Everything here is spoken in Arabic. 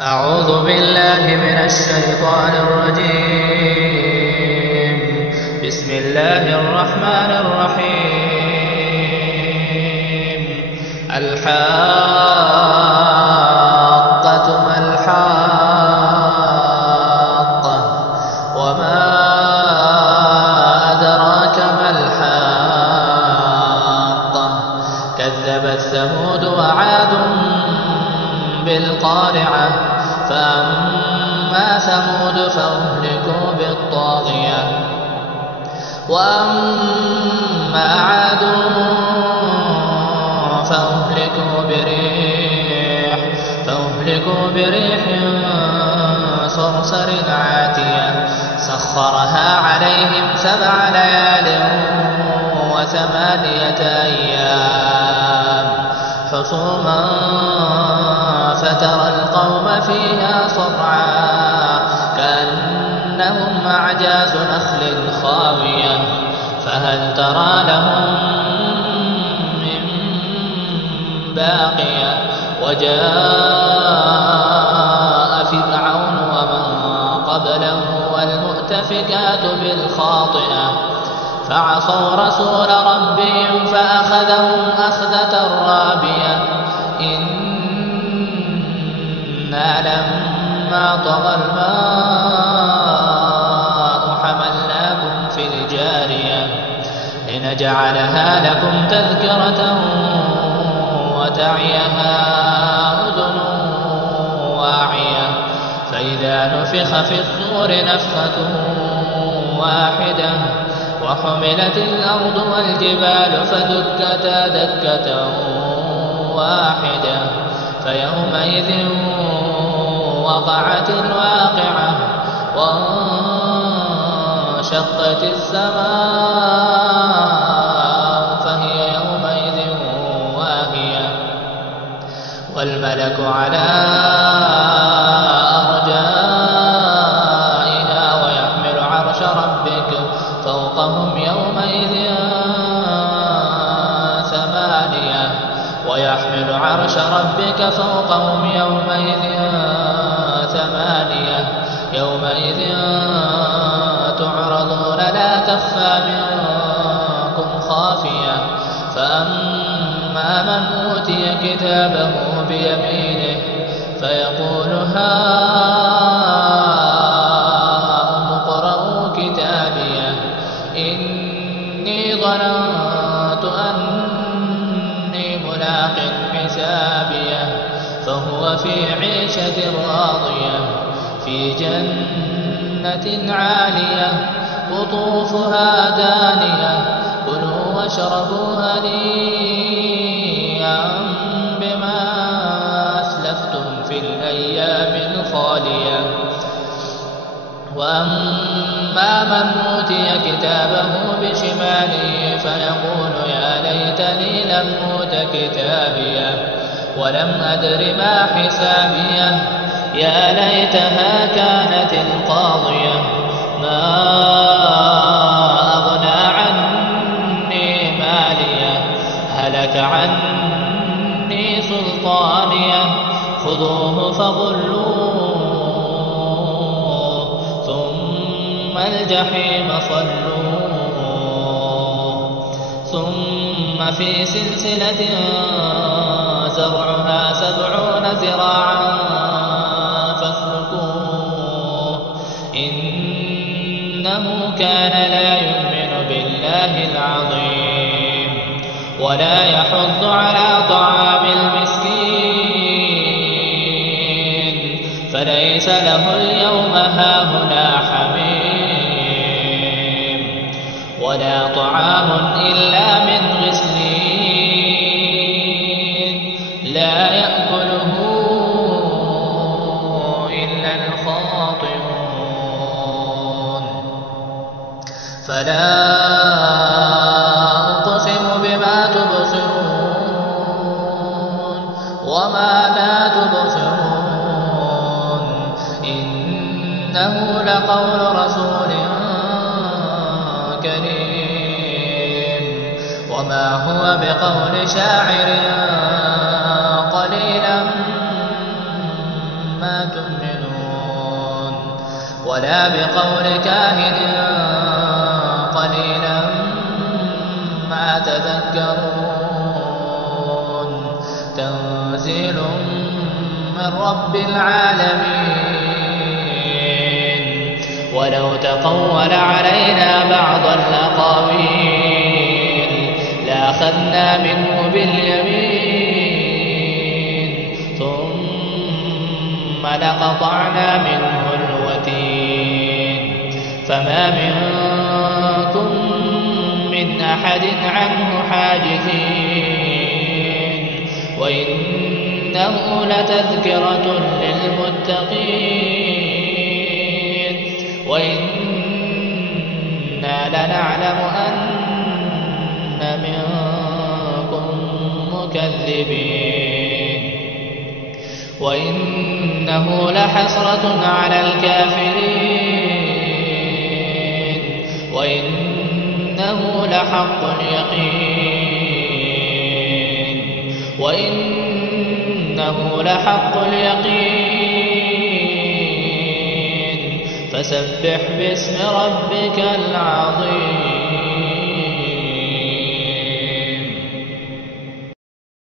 أعوذ بالله من الشيطان الرجيم. بسم الله الرحمن الرحيم. الحاقة ما الحاقة وما أدراك ما الحاقة كذبت ثمود وعاد بالقارعة فأما ثمود فأهلكوا بالطاغية وأما عاد فأهلكوا بريح صرصر عاتية سخرها عليهم 7 ليال و8 أيام حصوما فترى القوم فيها صرعا كأنهم أعجاز نخل خاوية فهل ترى لهم من باقية وجاء فرعون ومن قبله والمؤتفكات بالخاطئة فعصوا رسول ربهم فأخذهم أخذة رابية إنا لما طغى الماء حملناكم في الجارية لنجعلها لكم تذكرة وتعيها أذن واعية فإذا نفخ في الصور نفخة واحدة وحملت الأرض والجبال فدكتا دكة واحدة فيومئذ وقعت الواقعة وانشقت السماء فهي يومئذ واهية والملك على أرجائها ويحمل عرش ربك فوقهم يومئذ 8 ويحمل عرش ربك فوقهم يومئذ 8 يومئذ تعرضون لا تخفى منكم خافية فأما من أوتي كتابه بيمينه فيقول هاؤم اقرءوا كتابيه إني ظننت أني ملاق حسابيه فهو في عيشة راضية في جنة عالية قطوفها دانية كلوا واشربوا هنيئا بما أسلفتم في الأيام الخالية وأما من أوتي كتابه بشماله فيقول يا ليتني لم أوت كتابيه ولم أدر ما حسابيه يا ليتها كانت القاضية ما أغنى عني ماليه هلك عني سلطانيه خذوه فغلوه ثم الجحيم صلوه ثم في سلسلة زرعها 70 ذراعا فاسلكوه إنه كان لا يؤمن بالله العظيم ولا يحض على طعام المسكين فليس له اليوم هاهنا حميم ولا طعام إلا من غسلين لا يأكله إلا الخاطئون فلا أقسم بما تبصرون وما لا تبصرون إنه لقول رسول كريم وما هو بقول شاعر قليلا ما تؤمنون ولا بقول كاهن قليلا ما تذكرون تنزيل من رب العالمين ولو تقول علينا بعض الأقاويل لأخذنا منه باليمين ثم لقطعنا منه الوتين فما منكم من أحد عنه حاجزين وإنه لتذكرة للمتقين وإنا لنعلم أن منكم مكذبين وإنه لحسرة على الكافرين وإنه لحق اليقين وإنه لحق اليقين فسبح باسم ربك العظيم.